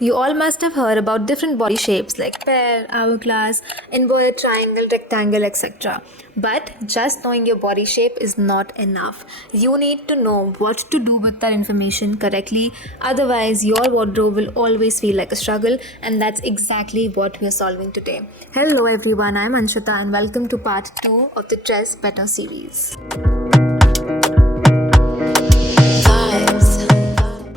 You all must have heard about different body shapes like pear, hourglass, inverted triangle, rectangle, etc. But just knowing your body shape is not enough. You need to know what to do with that information correctly. Otherwise, your wardrobe will always feel like a struggle, and that's exactly what we are solving today. Hello everyone, I'm Anshita and welcome to part 2 of the Dress Better series.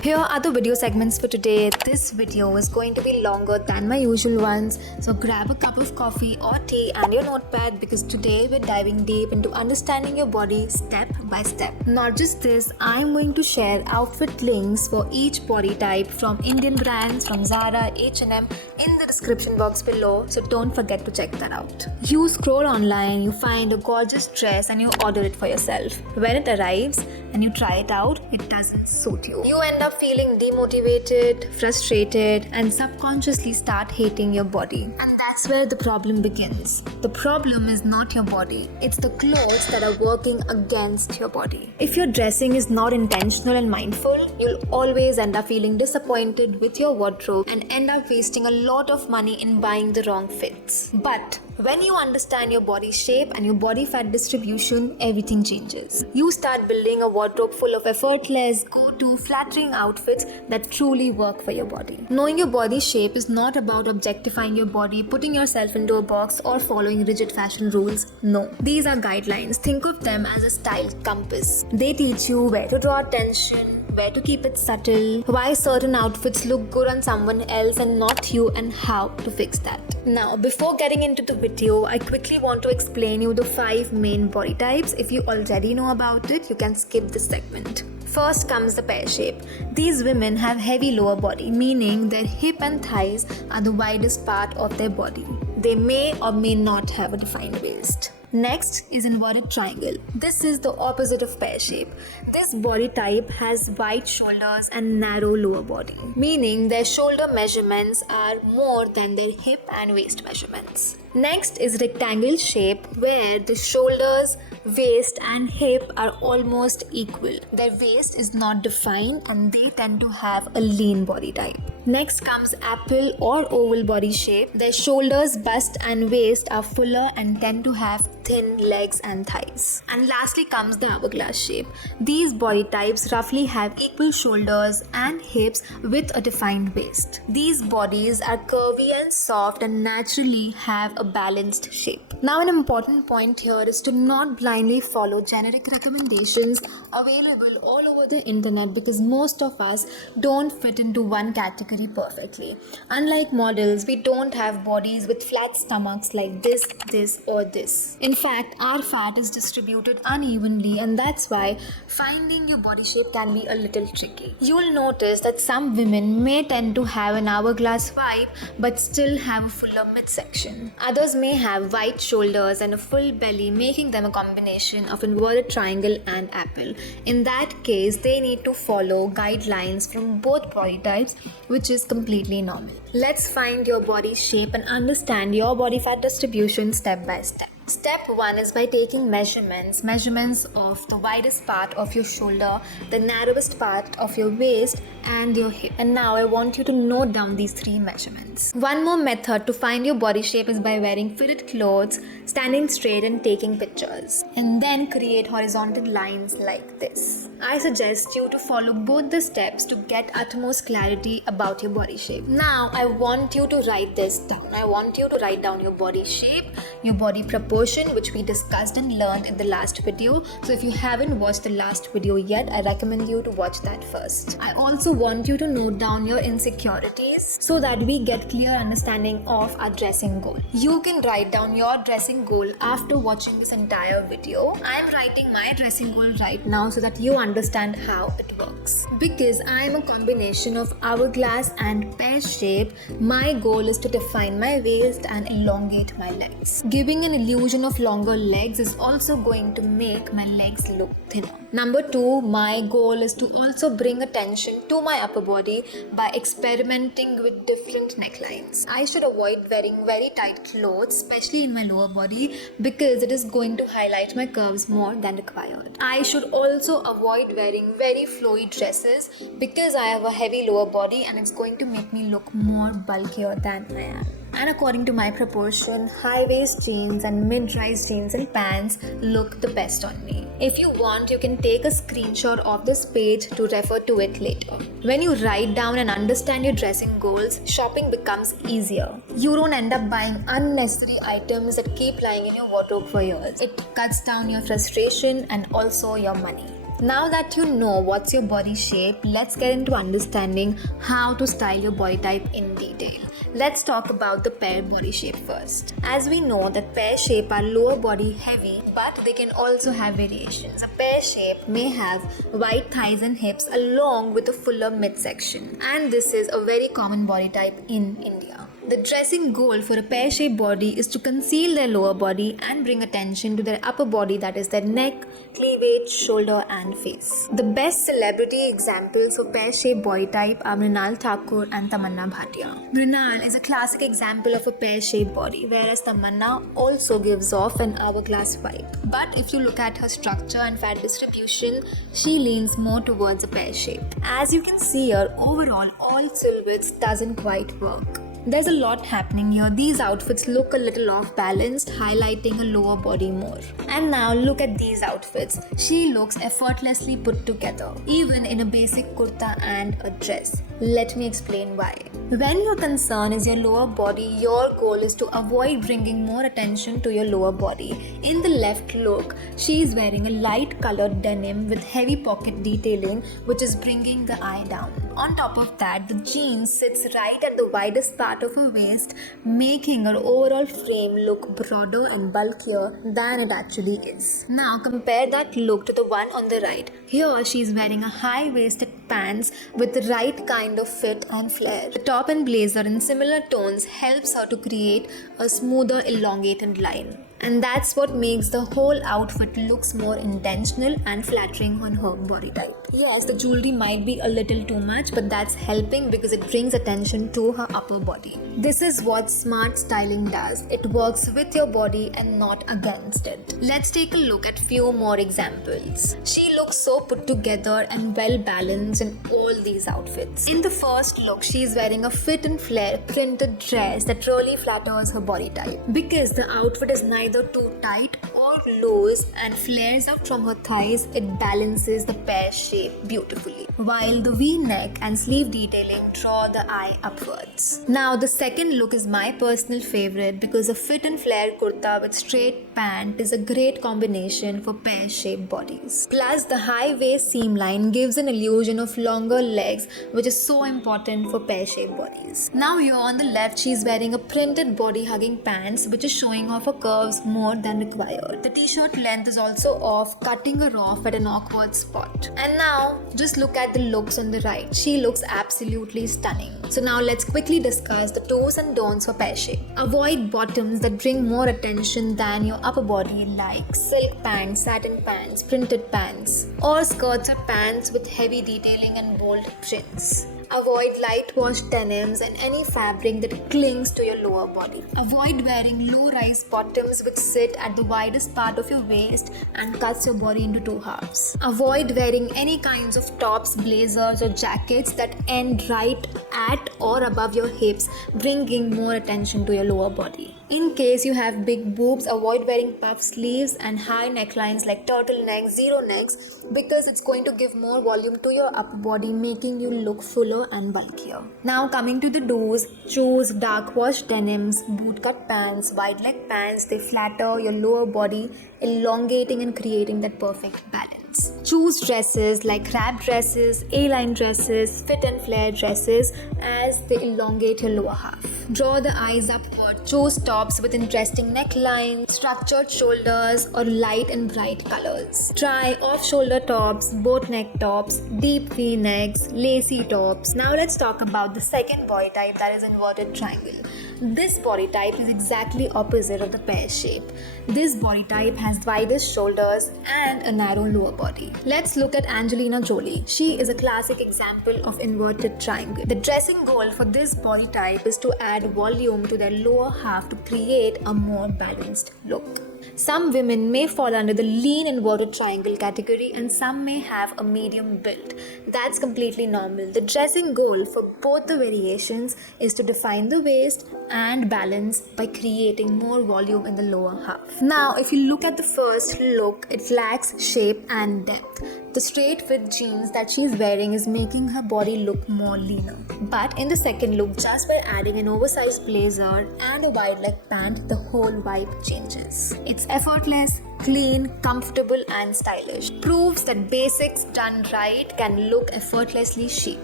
Here are the video segments for today. This video is going to be longer than my usual ones, so grab a cup of coffee or tea and your notepad because today we're diving deep into understanding your body step by step. Not just this, I'm going to share outfit links for each body type from Indian brands, from Zara, H&M in the description box below, so don't forget to check that out. You scroll online, you find a gorgeous dress and you order it for yourself. When it arrives and you try it out, it doesn't suit you. You end up feeling demotivated, frustrated, and subconsciously start hating your body. And that's where the problem begins. The problem is not your body, it's the clothes that are working against your body. If your dressing is not intentional and mindful, you'll always end up feeling disappointed with your wardrobe and end up wasting a lot of money in buying the wrong fits. But when you understand your body shape and your body fat distribution, everything changes. You start building a wardrobe full of effortless, go-to, flattering outfits that truly work for your body. Knowing your body shape is not about objectifying your body, putting yourself into a box, or following rigid fashion rules. No. These are guidelines. Think of them as a style compass. They teach you where to draw attention, where to keep it subtle, why certain outfits look good on someone else and not you, and how to fix that. Now, before getting into the video, I quickly want to explain you the 5 main body types. If you already know about it, you can skip this segment. First comes the pear shape. These women have heavy lower body, meaning their hip and thighs are the widest part of their body. They may or may not have a defined waist. Next is inverted triangle. This is the opposite of pear shape. This body type has wide shoulders and narrow lower body, meaning their shoulder measurements are more than their hip and waist measurements. Next is rectangle shape, where the shoulders, waist and hip are almost equal. Their waist is not defined and they tend to have a lean body type. Next comes apple or oval body shape. Their shoulders, bust and waist are fuller and tend to have thin legs and thighs. And lastly comes the hourglass shape. These body types roughly have equal shoulders and hips with a defined waist. These bodies are curvy and soft and naturally have a balanced shape. Now, an important point here is to not blindly follow generic recommendations available all over the internet, because most of us don't fit into one category perfectly. Unlike models, we don't have bodies with flat stomachs like this or this. In fact, our fat is distributed unevenly, and that's why finding your body shape can be a little tricky. You'll notice that some women may tend to have an hourglass vibe but still have a fuller midsection. Others may have wide shoulders and a full belly, making them a combination of inverted triangle and apple. In that case, they need to follow guidelines from both body types, which is completely normal. Let's find your body shape and understand your body fat distribution step by step. Step 1 is by taking measurements of the widest part of your shoulder, the narrowest part of your waist and your hip. And now I want you to note down these 3 measurements. One more method to find your body shape is by wearing fitted clothes, standing straight and taking pictures. And then create horizontal lines like this. I suggest you to follow both the steps to get utmost clarity about your body shape. Now I want you to write this down. I want you to write down your body shape, your body proportion, which we discussed and learned in the last video. So if you haven't watched the last video yet, I recommend you to watch that first. I also want you to note down your insecurities so that we get clear understanding of our dressing goal. You can write down your dressing goal after watching this entire video. I am writing my dressing goal right now so that you understand how it works. Because I am a combination of hourglass and pear shape, my goal is to define my waist and elongate my legs, giving an illusion illusion of longer legs is also going to make my legs look thinner. Number 2, my goal is to also bring attention to my upper body by experimenting with different necklines. I should avoid wearing very tight clothes, especially in my lower body, because it is going to highlight my curves more than required. I should also avoid wearing very flowy dresses because I have a heavy lower body and it's going to make me look more bulkier than I am. And according to my proportion, high-waist jeans and mid-rise jeans and pants look the best on me. If you want, you can take a screenshot of this page to refer to it later. When you write down and understand your dressing goals, shopping becomes easier. You don't end up buying unnecessary items that keep lying in your wardrobe for years. It cuts down your frustration and also your money. Now that you know what's your body shape, let's get into understanding how to style your body type in detail. Let's talk about the pear body shape first. As we know that pear shape are lower body heavy, but they can also have variations. A pear shape may have wide thighs and hips along with a fuller midsection, and this is a very common body type in India. The dressing goal for a pear-shaped body is to conceal their lower body and bring attention to their upper body, that is their neck, cleavage, shoulder and face. The best celebrity examples of pear-shaped body type are Mrinal Thakur and Tamanna Bhatia. Mrinal is a classic example of a pear-shaped body, whereas Tamanna also gives off an hourglass vibe. But if you look at her structure and fat distribution, she leans more towards a pear shape. As you can see here, overall all silhouettes doesn't quite work. There's a lot happening here. These outfits look a little off balanced, highlighting a lower body more. And now look at these outfits. She looks effortlessly put together, even in a basic kurta and a dress. Let me explain why. When your concern is your lower body, your goal is to avoid bringing more attention to your lower body. In the left look, she is wearing a light colored denim with heavy pocket detailing, which is bringing the eye down. On top of that, the jeans sits right at the widest part of her waist, making her overall frame look broader and bulkier than it actually is. Now compare that look to the one on the right. Here she is wearing a high-waisted pants with the right kind of fit and flare. The top and blazer in similar tones helps her to create a smoother elongated line. And that's what makes the whole outfit looks more intentional and flattering on her body type. Yes, the jewelry might be a little too much, but that's helping because it brings attention to her upper body. This is what smart styling does. It works with your body and not against it. Let's take a look at few more examples. She looks so put together and well balanced in all these outfits. In the first look, she is wearing a fit and flare printed dress that really flatters her body type. Because the outfit is neither too tight or loose and flares out from her thighs, it balances the pear shape beautifully. While the V-neck and sleeve detailing draw the eye upwards. Now the second look is my personal favorite because a fit and flare kurta with straight pant is a great combination for pear-shaped bodies. Plus the high waist seam line gives an illusion of longer legs, which is so important for pear-shaped bodies. Now here on the left, she is wearing a printed body-hugging pants which is showing off her curves more than required. The t-shirt length is also off, cutting her off at an awkward spot. And now just look at the looks on the right. She looks absolutely stunning. So now let's quickly discuss the do's and don'ts for pear shape. Avoid bottoms that bring more attention than your upper body, like silk pants, satin pants, printed pants, or skirts or pants with heavy detailing and bold prints. Avoid light wash denims and any fabric that clings to your lower body. Avoid wearing low-rise bottoms which sit at the widest part of your waist and cuts your body into two halves. Avoid wearing any kinds of tops, blazers or jackets that end right at or above your hips, bringing more attention to your lower body. In case you have big boobs, avoid wearing puff sleeves and high necklines like turtlenecks, zero necks, because it's going to give more volume to your upper body, making you look fuller and bulkier. Now coming to the do's, choose dark wash denims, bootcut pants, wide leg pants. They flatter your lower body, elongating and creating that perfect balance. Choose dresses like wrap dresses, A-line dresses, fit and flare dresses as they elongate your lower half. Draw the eyes upward. Choose tops with interesting necklines, structured shoulders or light and bright colors. Try off-shoulder tops, boat neck tops, deep V-necks, lacy tops. Now let's talk about the second body type, that is inverted triangle. This body type is exactly opposite of the pear shape. This body type has widest shoulders and a narrow lower body. Let's look at Angelina Jolie. She is a classic example of inverted triangle. The dressing goal for this body type is to add volume to their lower half to create a more balanced look. Some women may fall under the lean inverted triangle category and some may have a medium build. That's completely normal. The dressing goal for both the variations is to define the waist and balance by creating more volume in the lower half. Now, if you look at the first look, it lacks shape and depth. The straight fit jeans that she's wearing is making her body look more leaner. But in the second look, just by adding an oversized blazer and a wide leg pant, the whole vibe changes. It's effortless, clean, comfortable and stylish. Proves that basics done right can look effortlessly chic.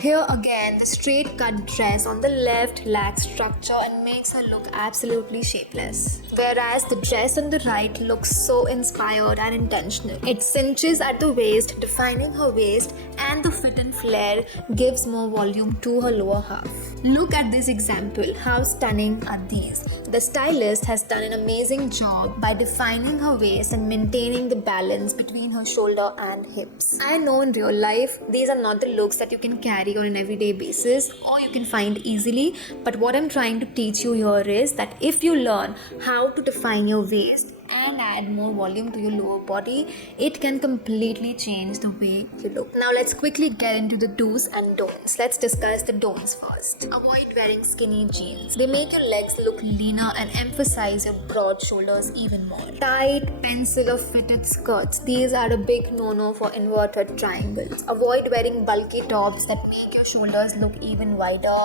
Here again, the straight cut dress on the left lacks structure and makes her look absolutely shapeless. Whereas the dress on the right looks so inspired and intentional. It cinches at the waist, defining her waist, and the fit and flare gives more volume to her lower half. Look at this example. How stunning are these? The stylist has done an amazing job by defining her waist and maintaining the balance between her shoulder and hips. I know in real life, these are not the looks that you can carry on an everyday basis or you can find easily, but what I'm trying to teach you here is that if you learn how to define your waist and add more volume to your lower body, it can completely change the way you look. Now let's quickly get into the do's and don'ts. Let's discuss the don'ts first. Avoid wearing skinny jeans. They make your legs look leaner and emphasize your broad shoulders even more. Tight, pencil or fitted skirts. These are a big no-no for inverted triangles. Avoid wearing bulky tops that make your shoulders look even wider,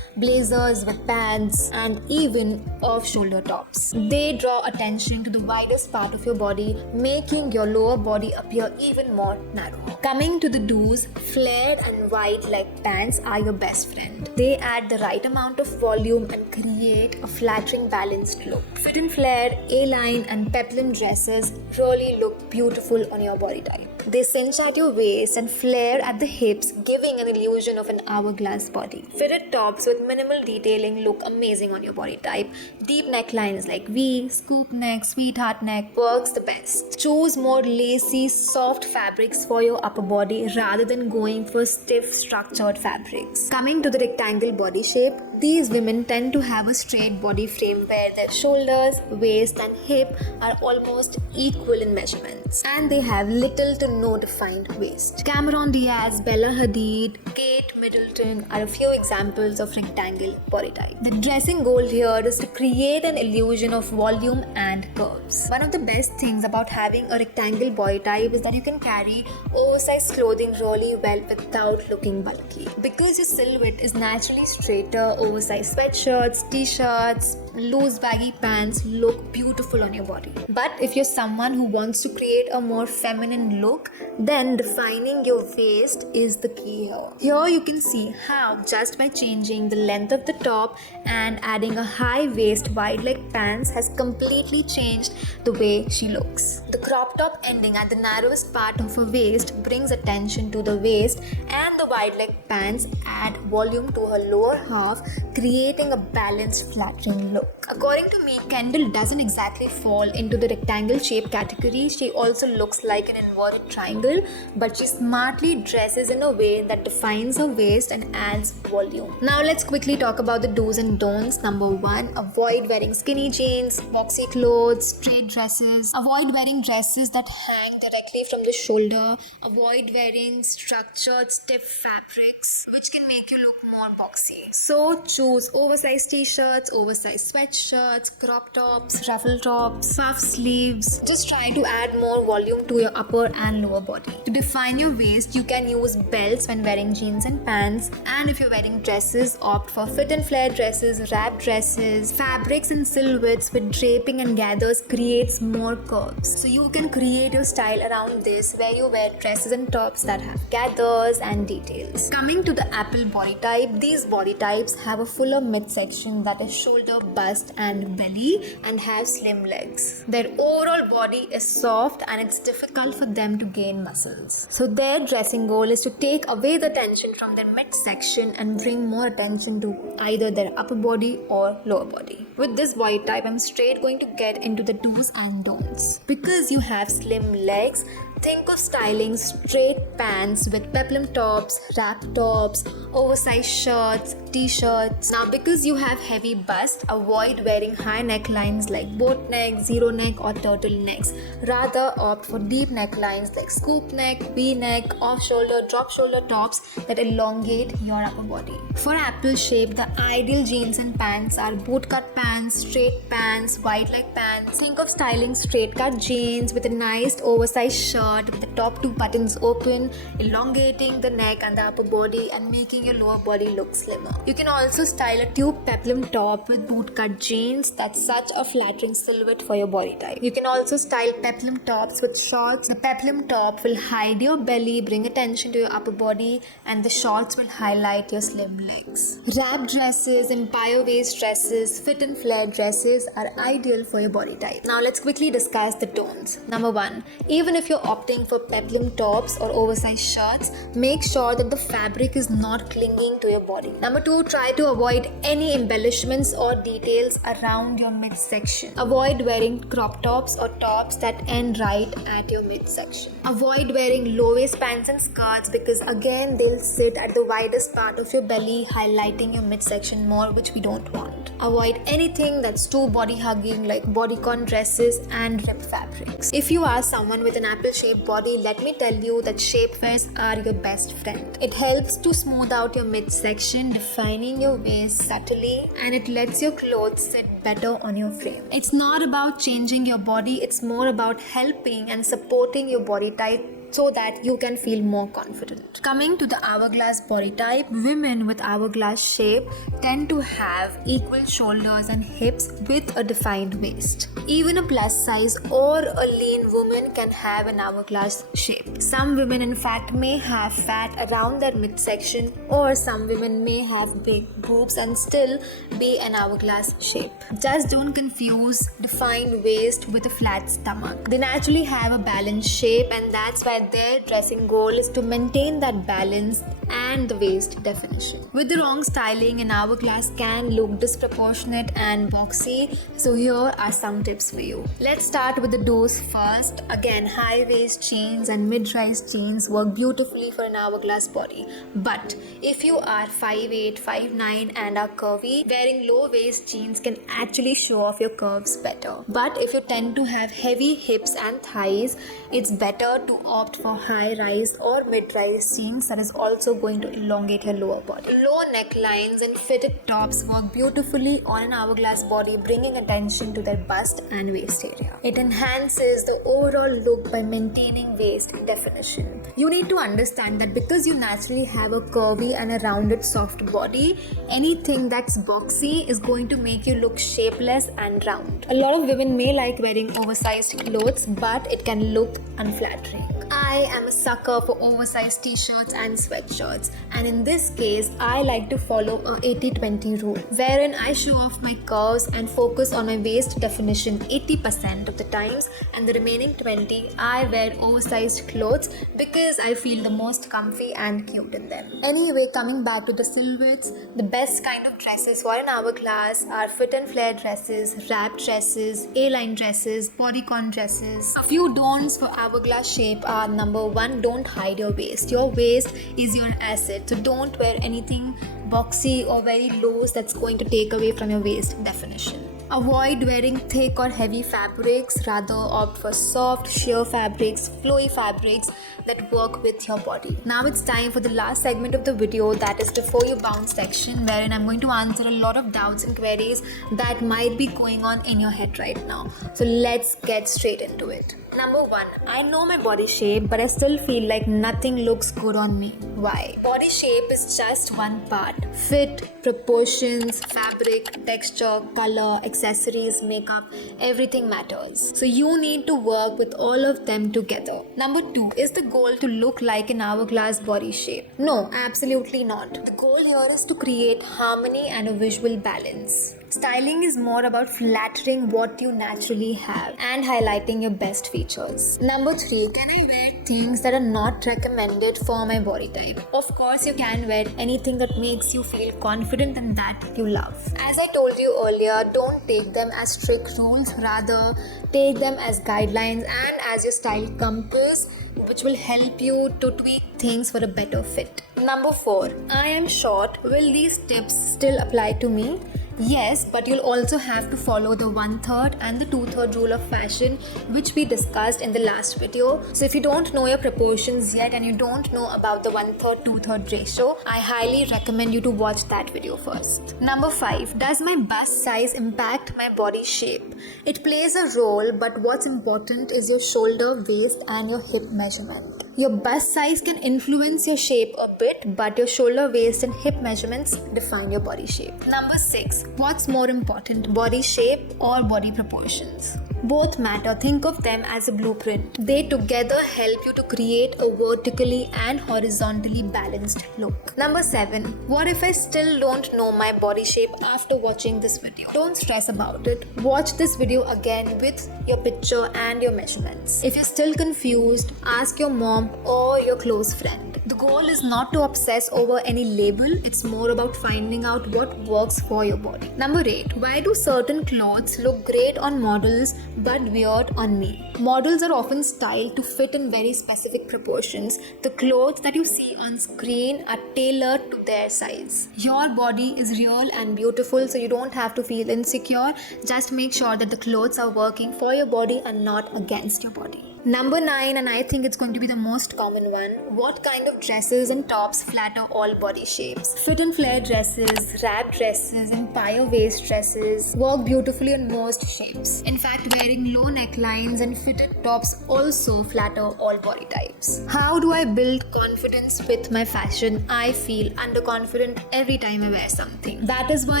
blazers with pads and even off-shoulder tops. They draw attention to the widest part of your body, making your lower body appear even more narrow. Coming to the do's, flared and wide leg pants are your best friend. They add the right amount of volume and create a flattering balanced look. Fit and flared, A-line and peplum dresses really look beautiful on your body type. They cinch at your waist and flare at the hips, giving an illusion of an hourglass body. Fitted tops with minimal detailing look amazing on your body type. Deep necklines like V, scoop neck, sweetheart neck works the best. Choose more lacy, soft fabrics for your upper body rather than going for stiff, structured fabrics. Coming to the rectangle body shape, these women tend to have a straight body frame where their shoulders, waist and hip are almost equal in measurements and they have little to no defined waist. Cameron Diaz, Bella Hadid, Kate Middleton are a few examples of rectangle body type. The dressing goal here is to create an illusion of volume and curves. One of the best things about having a rectangle body type is that you can carry oversized clothing really well without looking bulky. Because your silhouette is naturally straighter, oversized sweatshirts, t-shirts, loose baggy pants look beautiful on your body. But if you're someone who wants to create a more feminine look, then defining your waist is the key here. Here you can see how just by changing the length of the top and adding a high waist wide leg pants has completely changed the way she looks. The crop top ending at the narrowest part of her waist brings attention to the waist and the wide leg pants add volume to her lower half, creating a balanced flattering look. According to me, Kendall doesn't exactly fall into the rectangle shape category. She also looks like an inverted triangle, but she smartly dresses in a way that defines her waist and adds volume. Now let's quickly talk about the do's and don'ts. Number 1, avoid wearing skinny jeans, boxy clothes, straight dresses. Avoid wearing dresses that hang directly from the shoulder. Avoid wearing structured, stiff fabrics, which can make you look more boxy. So choose oversized t-shirts, oversized sweatshirts, crop tops, ruffle tops, puff sleeves. Just try to add more volume to your upper and lower body. To define your waist, you can use belts when wearing jeans and pants, and if you're wearing dresses, opt for fit and flare dresses, wrap dresses. Fabrics and silhouettes with draping and gathers creates more curves. So you can create your style around this, where you wear dresses and tops that have gathers and details. Coming to the apple body type, these body types have a fuller midsection that is shoulder bulge bust and belly and have slim legs. Their overall body is soft and it's difficult for them to gain muscles. So their dressing goal is to take away the tension from their midsection and bring more attention to either their upper body or lower body. With this body type, I'm straight going to get into the do's and don'ts. Because you have slim legs, think of styling straight pants with peplum tops, wrap tops, oversized shirts, t-shirts. Now because you have heavy bust, avoid wearing high necklines like boat neck, zero neck or turtlenecks. Rather opt for deep necklines like scoop neck, V-neck, off-shoulder, drop-shoulder tops that elongate your upper body. For apple shape, the ideal jeans and pants are bootcut pants, straight pants, wide leg pants. Think of styling straight cut jeans with a nice oversized shirt with the top two buttons open, elongating the neck and the upper body and making your lower body look slimmer. You can also style a tube peplum top with bootcut jeans. That's such a flattering silhouette for your body type. You can also style peplum tops with shorts. The peplum top will hide your belly, bring attention to your upper body, and the shorts will highlight your slim legs. Wrap dresses, empire waist dresses, fit and flare dresses are ideal for your body type. Now let's quickly discuss the don'ts. Number 1. Even if you're opting for peplum tops or oversized shirts, make sure that the fabric is not clinging to your body. Number 2. Try to avoid any embellishments or details around your midsection. Avoid wearing crop tops or tops that end right at your midsection. Avoid wearing low waist pants and skirts because again they'll sit at the widest part of your belly, highlighting your midsection more, which we don't want. Avoid anything that's too body hugging like bodycon dresses and rib fabrics. If you are someone with an apple shaped body, let me tell you that shapewears are your best friend. It helps to smooth out your midsection, defining your waist subtly, and it lets your clothes sit better on your frame. It's not about changing your body, it's more about helping and supporting your body type so that you can feel more confident. Coming to the hourglass body type, women with hourglass shape tend to have equal shoulders and hips with a defined waist. Even a plus size or a lean woman can have an hourglass shape. Some women in fact may have fat around their midsection, or some women may have big boobs and still be an hourglass shape. Just don't confuse defined waist with a flat stomach. They naturally have a balanced shape, and that's why their dressing goal is to maintain that balance and the waist definition. With the wrong styling, an hourglass can look disproportionate and boxy, so here are some tips for you. Let's start with the do's first. Again, high waist jeans and mid-rise jeans work beautifully for an hourglass body, but if you are 5'8", 5'9" and are curvy, wearing low waist jeans can actually show off your curves better. But if you tend to have heavy hips and thighs, it's better to opt for high-rise or mid-rise jeans that is also going to elongate your lower body. Low necklines and fitted tops work beautifully on an hourglass body, bringing attention to their bust and waist area. It enhances the overall look by maintaining waist definition. You need to understand that because you naturally have a curvy and a rounded soft body, anything that's boxy is going to make you look shapeless and round. A lot of women may like wearing oversized clothes, but it can look unflattering. I am a sucker for oversized t-shirts and sweatshirts, and in this case I like to follow a 80-20 rule, wherein I show off my curves and focus on my waist definition 80% of the times, and the remaining 20 I wear oversized clothes because I feel the most comfy and cute in them. Anyway, coming back to the silhouettes, the best kind of dresses for an hourglass are fit and flare dresses, wrap dresses, A-line dresses, bodycon dresses. A few don'ts for hourglass shape are: number 1, don't hide your waist. Your waist is your asset, so don't wear anything boxy or very loose that's going to take away from your waist definition. Avoid wearing thick or heavy fabrics, rather opt for soft, sheer fabrics, flowy fabrics that work with your body. Now it's time for the last segment of the video, that is before you bounce section, wherein I'm going to answer a lot of doubts and queries that might be going on in your head right now. So let's get straight into it. Number 1, I know my body shape, but I still feel like nothing looks good on me. Why? Body shape is just one part. Fit, proportions, fabric, texture, color, accessories, makeup, everything matters. So you need to work with all of them together. Number 2, is the goal to look like an hourglass body shape? No, absolutely not. The goal here is to create harmony and a visual balance. Styling is more about flattering what you naturally have and highlighting your best features. Number 3, can I wear things that are not recommended for my body type? Of course, you can wear anything that makes you feel confident and that you love. As I told you earlier, don't take them as strict rules, rather take them as guidelines and as your style compass, which will help you to tweak things for a better fit. Number 4, I am short. Will these tips still apply to me? Yes, but you'll also have to follow the 1/3 and the 2/3 rule of fashion, which we discussed in the last video. So if you don't know your proportions yet and you don't know about the 1/3 2/3 ratio, I highly recommend you to watch that video first. Number 5, does my bust size impact my body shape? It plays a role, but what's important is your shoulder, waist and your hip measurement. Your bust size can influence your shape a bit, but your shoulder, waist and hip measurements define your body shape. Number 6, what's more important, body shape or body proportions? Both matter. Think of them as a blueprint. They together help you to create a vertically and horizontally balanced look. Number 7, what if I still don't know my body shape after watching this video? Don't stress about it. Watch this video again with your picture and your measurements. If you're still confused, ask your mom or your close friend. The goal is not to obsess over any label. It's more about finding out what works for your body. Number 8, why do certain clothes look great on models but weird on me? Models are often styled to fit in very specific proportions. The clothes that you see on screen are tailored to their size. Your body is real and beautiful, so you don't have to feel insecure. Just make sure that the clothes are working for your body and not against your body. Number 9, and I think it's going to be the most common one, what kind of dresses and tops flatter all body shapes? Fit and flare dresses, wrap dresses, empire waist dresses work beautifully on most shapes. In fact, wearing low necklines and fitted tops also flatter all body types. How do I build confidence with my fashion? I feel underconfident every time I wear something. That is why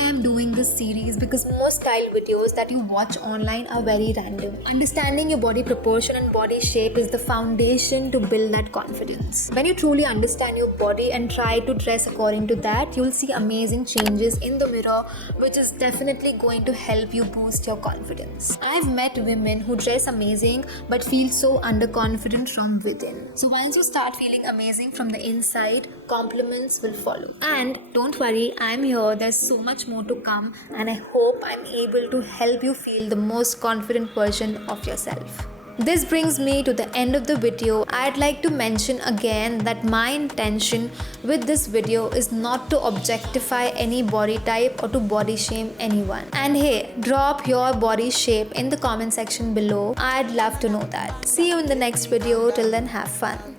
I'm doing this series, because most style videos that you watch online are very random. Understanding your body proportion and body shape is the foundation to build that confidence. When you truly understand your body and try to dress according to that, you'll see amazing changes in the mirror, which is definitely going to help you boost your confidence. I've met women who dress amazing but feel so underconfident from within. So once you start feeling amazing from the inside, compliments will follow. And don't worry, I'm here. There's so much more to come, and I hope I'm able to help you feel the most confident version of yourself. This brings me to the end of the video. I'd like to mention again that my intention with this video is not to objectify any body type or to body shame anyone. And hey, drop your body shape in the comment section below. I'd love to know that. See you in the next video. Till then, have fun.